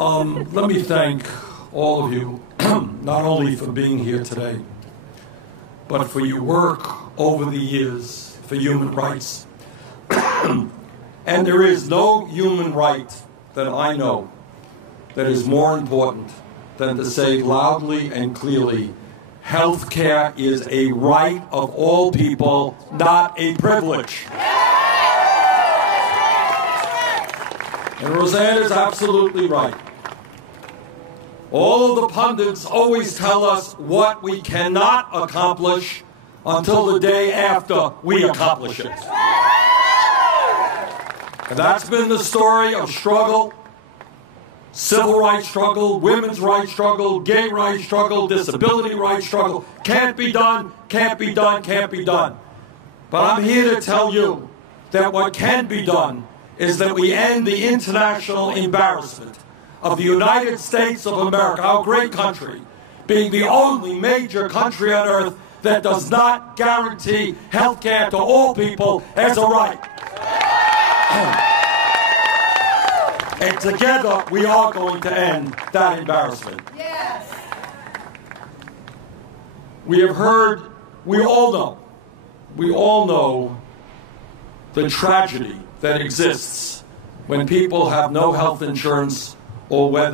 Let me thank all of you, not only for being here today, but for your work over the years for human rights. And there is no human right that I know that is more important than to say loudly and clearly, health care is a right of all people, not a privilege. And Roseanne is absolutely right. All of the pundits always tell us what we cannot accomplish until the day after we accomplish it. And that's been the story of struggle, civil rights struggle, women's rights struggle, gay rights struggle, disability rights struggle. Can't be done, can't be done, can't be done. But I'm here to tell you that what can be done is that we end the international embarrassment of the United States of America, our great country, being the only major country on earth that does not guarantee health care to all people as a right. And together, we are going to end that embarrassment. Yes. We have heard, we all know the tragedy that exists when people have no health insurance or when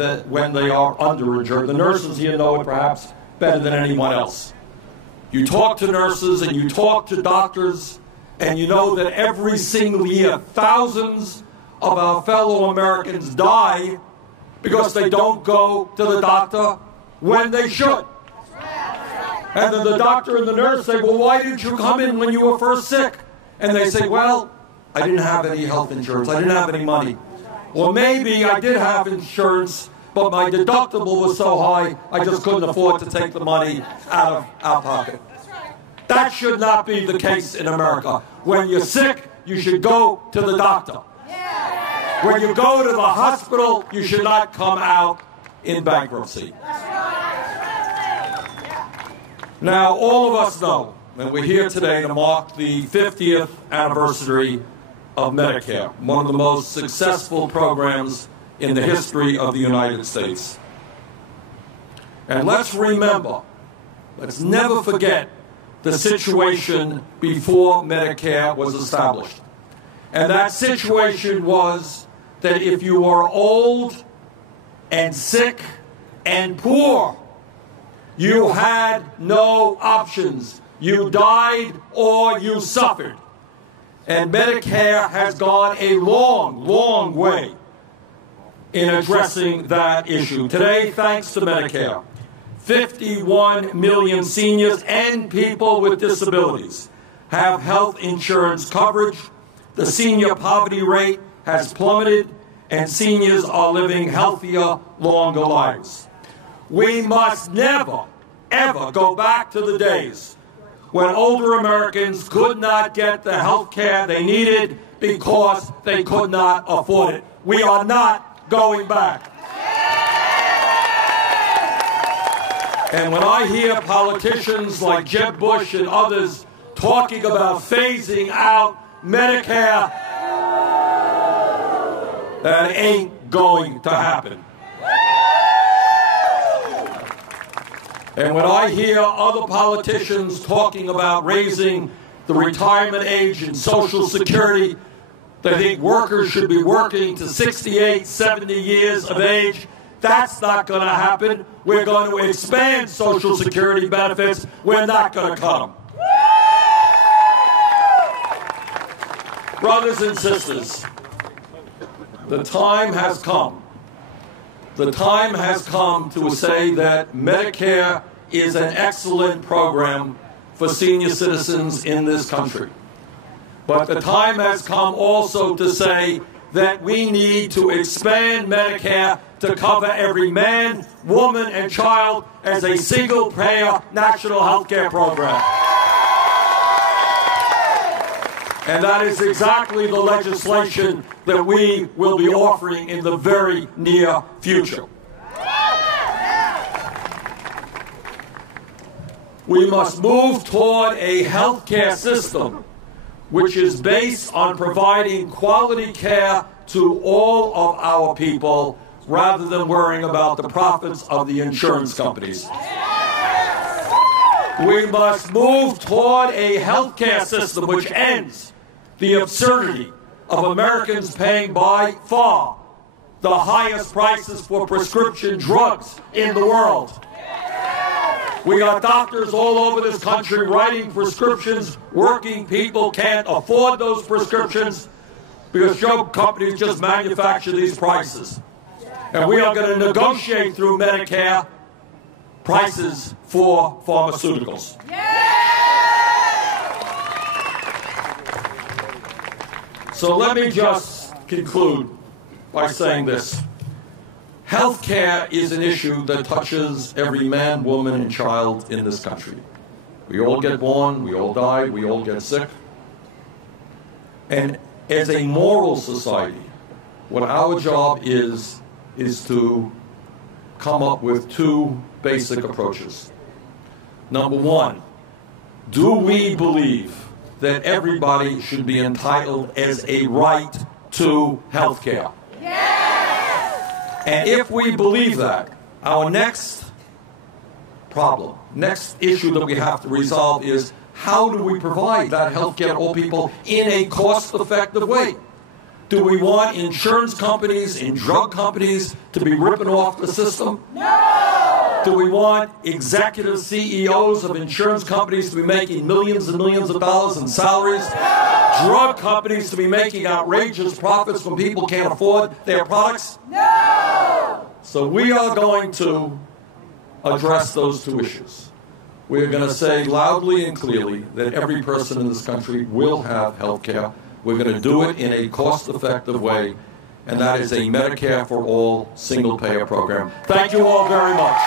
they are underinsured. The nurses here know it perhaps better than anyone else. You talk to nurses and you talk to doctors, and you know that every single year, thousands of our fellow Americans die because they don't go to the doctor when they should. And then the doctor and the nurse say, well, why didn't you come in when you were first sick? And they say, well, I didn't have any health insurance. I didn't have any money. Or maybe I did have insurance, but my deductible was so high, I just couldn't afford to take the money out of our pocket. That should not be the case in America. When you're sick, you should go to the doctor. When you go to the hospital, you should not come out in bankruptcy. Now, all of us know, and we're here today to mark the 50th anniversary of Medicare, one of the most successful programs in the history of the United States. And let's remember, let's never forget the situation before Medicare was established. And that situation was that if you were old and sick and poor, you had no options. You died or you suffered. And Medicare has gone a long, long way in addressing that issue. Today, thanks to Medicare, 51 million seniors and people with disabilities have health insurance coverage. The senior poverty rate has plummeted, and seniors are living healthier, longer lives. We must never, ever go back to the days when older Americans could not get the health care they needed because they could not afford it. We are not going back. And when I hear politicians like Jeb Bush and others talking about phasing out Medicare, that ain't going to happen. And when I hear other politicians talking about raising the retirement age in Social Security, they think workers should be working to 68, 70 years of age. That's not going to happen. We're going to expand Social Security benefits. We're not going to cut them. Brothers and sisters, the time has come. The time has come to say that Medicare is an excellent program for senior citizens in this country. But the time has come also to say that we need to expand Medicare to cover every man, woman, and child as a single-payer national health care program. And that is exactly the legislation that we will be offering in the very near future. We must move toward a health care system which is based on providing quality care to all of our people rather than worrying about the profits of the insurance companies. We must move toward a health care system which ends the absurdity of Americans paying by far the highest prices for prescription drugs in the world. We got doctors all over this country writing prescriptions. Working people can't afford those prescriptions because drug companies just manufacture these prices. And we are going to negotiate through Medicare prices for pharmaceuticals. So let me just conclude by saying this. Health care is an issue that touches every man, woman, and child in this country. We all get born, we all die, we all get sick. And as a moral society, what our job is to come up with two basic approaches. Number one, do we believe that everybody should be entitled as a right to health care? And if we believe that, our next problem, next issue that we have to resolve is how do we provide that health care to all people in a cost-effective way? Do we want insurance companies and drug companies to be ripping off the system? No! Do we want executive CEOs of insurance companies to be making millions and millions of dollars in salaries? No! Drug companies to be making outrageous profits when people can't afford their products? No! So we are going to address those two issues. We're going to say loudly and clearly that every person in this country will have health care. We're going to do it in a cost-effective way, and that is a Medicare for All single-payer program. Thank you all very much.